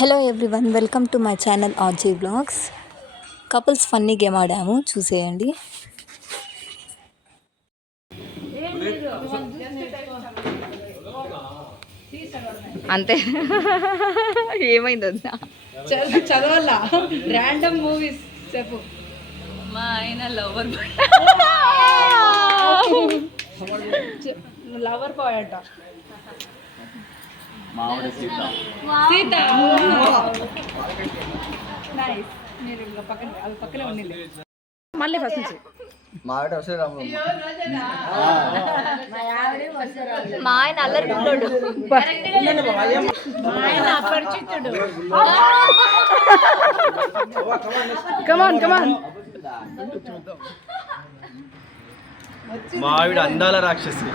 Hello everyone, welcome to my channel RJ blogs. Couples funny game ఆడాము, చూసేయండి. అంతే. ఏమైంది వద్దా చదవాలా? ర్యాండమ్ మూవీస్ చెప్పు. మా ఆయన లవర్ లవర్ బాయ్ అంట. సీత. నైస్. మీరు ఇంకా పక్కన అది పక్కనే ఉండింది. మళ్ళీ ఫస్ట్ నుంచి మా ఆయన అల్లరిపిల్లోడు. మా ఆయన అపరిచితుడు. కమాన్ కమాన్. మా ఆవిడ అందాల రాక్షసి.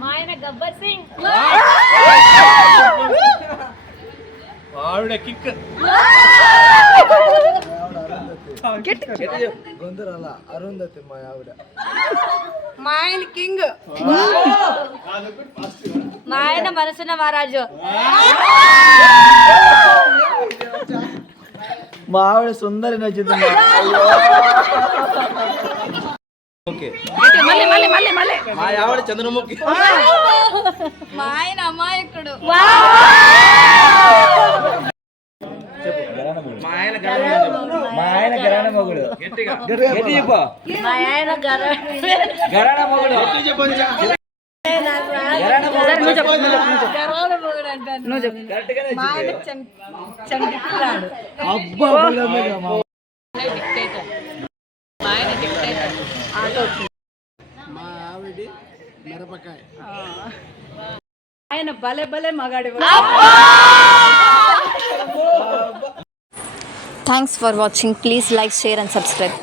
మా ఆయన గబ్బర్ సింగ్. ఆవిడ కిక్. అరుంధతి మా ఆవిడ. మా ఆయన కింగ్. మా ఆయన మనసున్న మహారాజు. మా ఆవిడ సుందరి నచ్చింది. ఓకే. మళ్ళీ మళ్ళీ మళ్ళీ మళ్ళీ. మా ఆవిడ చంద్రముఖి. మా ఆయన అమాయకుడు. మా ఆయన మా ఆయన గరాణ మొగుడు. గట్టిగా మా ఆయన గరాణ మొగుడు. నువ్వు చెప్పు. మా ఆయన చంటిపిల్లాడు. అబ్బా మా ఆవిడ మిరపకాయ. ఆయన భలే భలే మగాడి. Thanks for watching. Please like, share and subscribe.